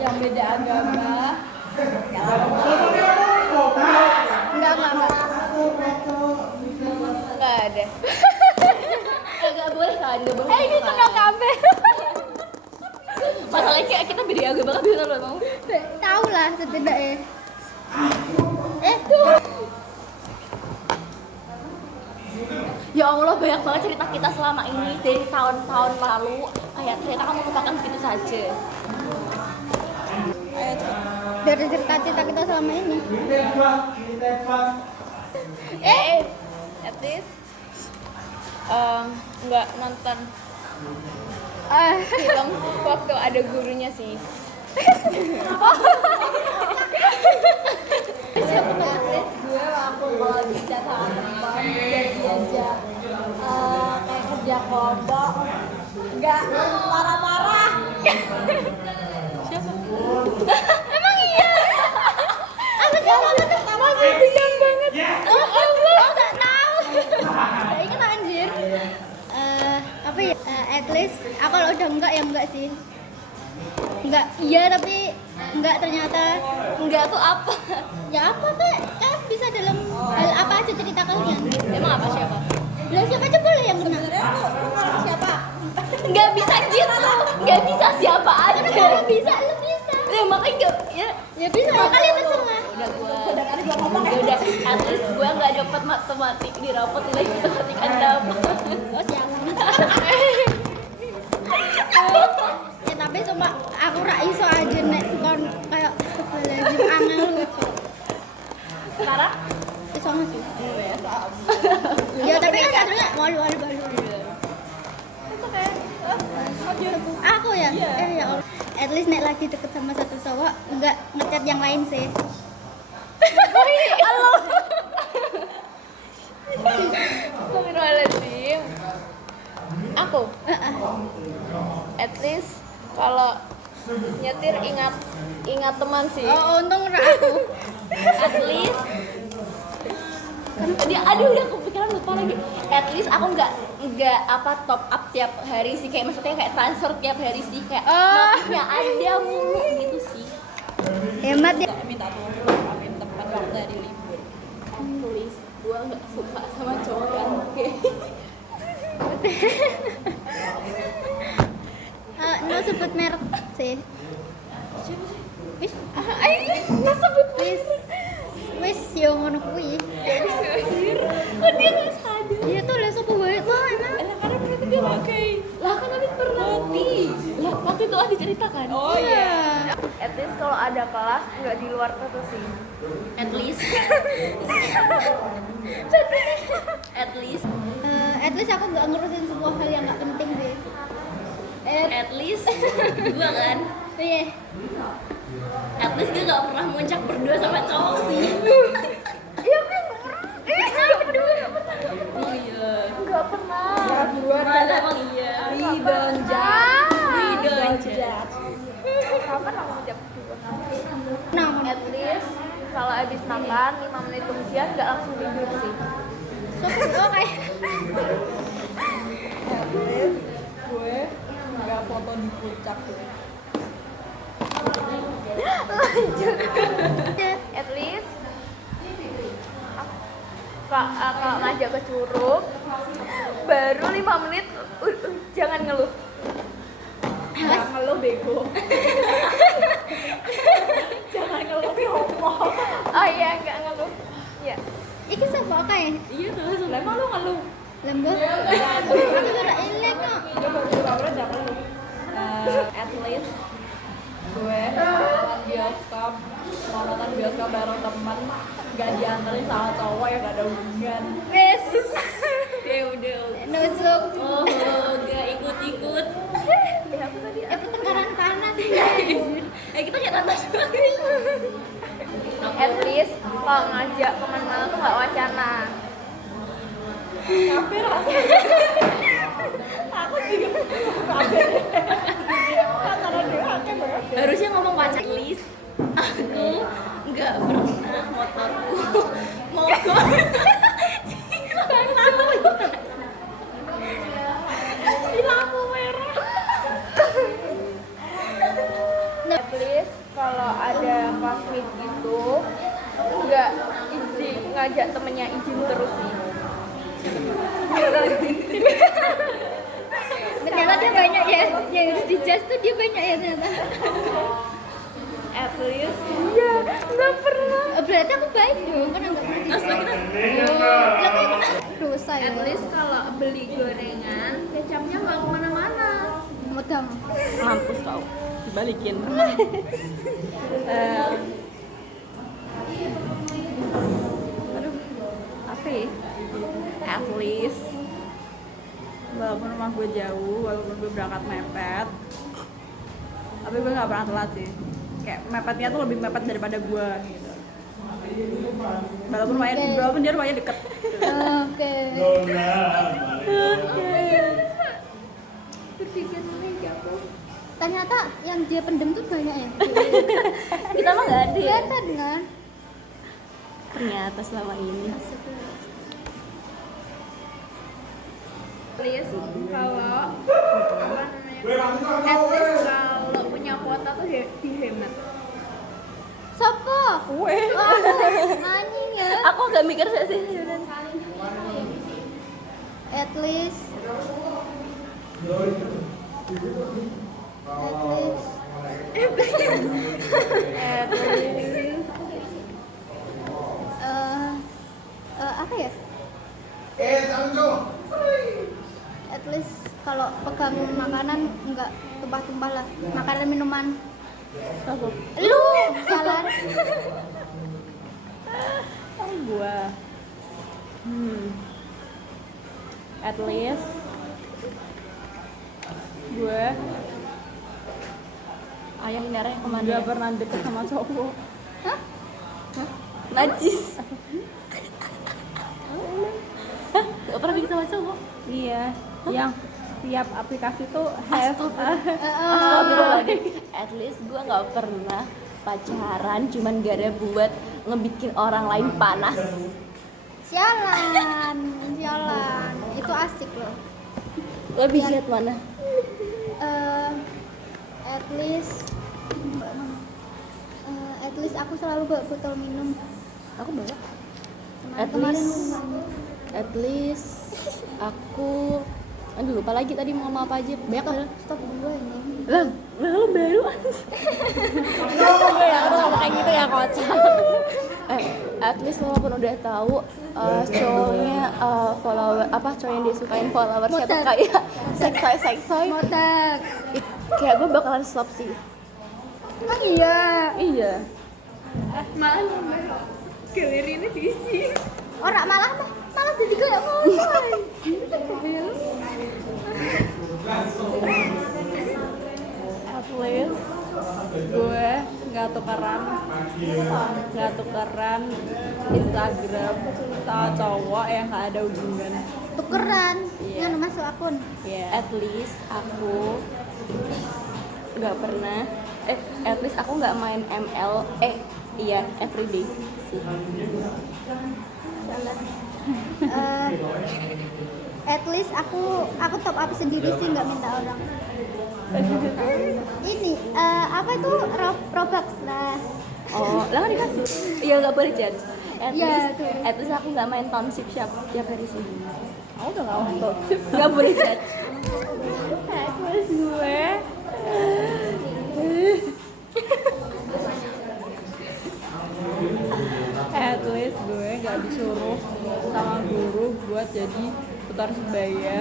yang beda agama. Enggak. Enggak ada. Enggak boleh kan? Enggak boleh. Ini kenal kafe. Masalahnya kayak kita beda agama kan bisa mau. Tahu lah setidaknya. Ya Allah, banyak banget cerita kita selama ini dari tahun-tahun lalu. Kayak ternyata kamu lupakan begitu saja. Dari cerita-cerita kita selama ini. At least nggak nonton film waktu ada gurunya sih. Siapa tuh? Gue waktu kalau bicara sama teman dia diajak kayak kerja kelompok, nggak marah-marah. Siapa? Emang iya? Apa sih masih diam banget. Oh nggak tahu. Nggak ingat anjir. Apa ya? At least aku kalau udah enggak ya enggak sih. Enggak iya tapi enggak ternyata. Enggak tuh apa? Ya apa kan bisa dalam hal apa aja cerita kalian. Emang apa siapa? Lah siapa aja boleh yang benar. Lu marah siapa? Nggak bisa gitu, nggak bisa siapa aja. Kalau bisa lu bisa. Ya makanya nggak, Ya bisa kalian terserah. udah kali gua ngomong ya udah. At least gua nggak dapat matematik di rapot nilai matematikan dapat. Oh siapa? Ya tapi cuma aku ra iso aja nek kon kayak sebelazim angel lucu. Sekarang Iso nggak sih? ya sama. Ya tapi kan satunya malu. Aku ya? Iya. Ya Allah. At least nek lagi deket sama satu cowok enggak ngechat yang lain sih. Halo. Astagfirullahaladzim. Aku at least kalau nyetir ingat teman sih. Oh untung ra aku. At least dia udah kepikiran lupa lagi. At least aku nggak apa top up tiap hari sih, kayak maksudnya kayak transfer tiap hari sih, kayak notifnya ada mulu gitu sih. Hemat ya. Minta tolong amin tepat waktu hari libur. Please, gua nggak suka sama cowok yang oke. No sebut merek sih. Wis, Nggak sebut wis yo ngono kuwi. Kok dia nggak sadar? Iya tuh lah sopo wae tuh emang. Karena berarti dia pakai. Lah kan Amit pernah lah waktu itu diceritakan. Oh Iya. At least kalau ada kelas nggak di luar itu sih. At least. At least. At least aku nggak ngurusin sebuah hal yang nggak penting sih. At least gua kan. Iya. At least dia nggak pernah muncak berdua sama cowok sih. Iya kan. Berdua. Oh iya. Nggak pernah. Masa emang iya. We don't judge. Kapan aku ngajak berdua? Nah, At least kalau habis makan 5 menit kemudian nggak langsung tidur sih. Oke. Gue nggak foto di puncak tuh. Lanjut. At least kalau ngajak ke Curug baru 5 menit jangan ngeluh. Jangan ngeluh bego. Jangan ngeluh ngomong. Oh iya nggak ngeluh. Iya. Iki sapa kae? Iya tuh. Emang lu ngeluh? Lembut. Aku ora elek kok. At least gue nonton bioskop, mau nonton bioskop bareng temen, gak dianterin sama cowok yang gak ada hubungan. Wes. Ya udah. Nusuk. Oh, gak ikut-ikut. Ya apa tadi? Pertengkaran panas. Kita kayak tantas banget. At least kalau ngajak kemana-mana tuh gak wacana. Tapi rasanya aku juga harusnya ngomong pacar. At least aku nggak pernah motorku mogok di lampu merah. At least ada classmate gitu nggak izin ngajak temennya izin terus nih. Ternyata dia banyak ya, yang harus dijudge tuh dia banyak ya ternyata. At least Iya, nggak pernah. Berarti aku baik dong, kan nggak pernah dijudge. Lah kok aku dosa ya? at least kalau beli gorengan kecapnya nggak kemana-mana. Modam. Mampus kau dibalikin. Aduh, apa ya? At least walaupun rumah gue jauh, walaupun gue berangkat mepet, tapi gue nggak pernah telat sih. Kayak mepetnya tuh lebih mepet daripada gue gitu. Walaupun dia rumahnya deket. Oke. Ternyata yang dia pendem tuh banyak ya. Kita mah nggak ada. Ya? Kelihatan kan? Ternyata selama ini. Please kalau apa namanya? At least kalau punya kuota tuh dihemat. Sopo? Gue. Anjing ya. Aku gak mikir sih. At least. Apa ya? At least kalau pegang makanan enggak tumpah-tumpah lah. Makanan minuman. Aku. Lu jalan. Gua. At least gue ayah ini arahnya kemana? Gak pernah deket sama cowok. Hah? Najis. Gak pernah deket sama cowok? Iya, yang setiap aplikasi tuh have Astagfirullahaladzim. At least gue gak pernah pacaran cuman gara buat ngebikin orang lain panas. Sialan. Itu asik loh. Lebih lihat mana? At least aku selalu bawa botol minum. Aku bawa. Kemarin At least aku lupa lagi tadi mau ngomong apa aja. Banyak kan? stop dulu ini. Lo baru. Gue ya, lo ngomong kayak gitu ya kocak. At least walaupun udah tahu cowoknya follower cowok yang disukain followersnya tuh kayak seksoy. Motak. Kayak gue bakalan stop sih. Emang iya. Iya. Malah galeri ini diisi. Orang malah jadi kayak mau. At least gue nggak tukeran Instagram sama cowok yang nggak ada hubungan. Tukeran. Iya. Nggak masuk akun. At least aku nggak pernah. At least aku nggak main ML. Iya, everyday sih. At least aku top up sendiri sih, nggak minta orang. Ini apa itu Robux lah. Oh, lah kan dikasih. Iya, nggak boleh judge. Iya, tuh. At least aku nggak main township tiap hari sih. aku udah gak mau toxic. Nggak boleh judge. At least gue at least gue gak disuruh sama guru buat jadi tutor sebaya.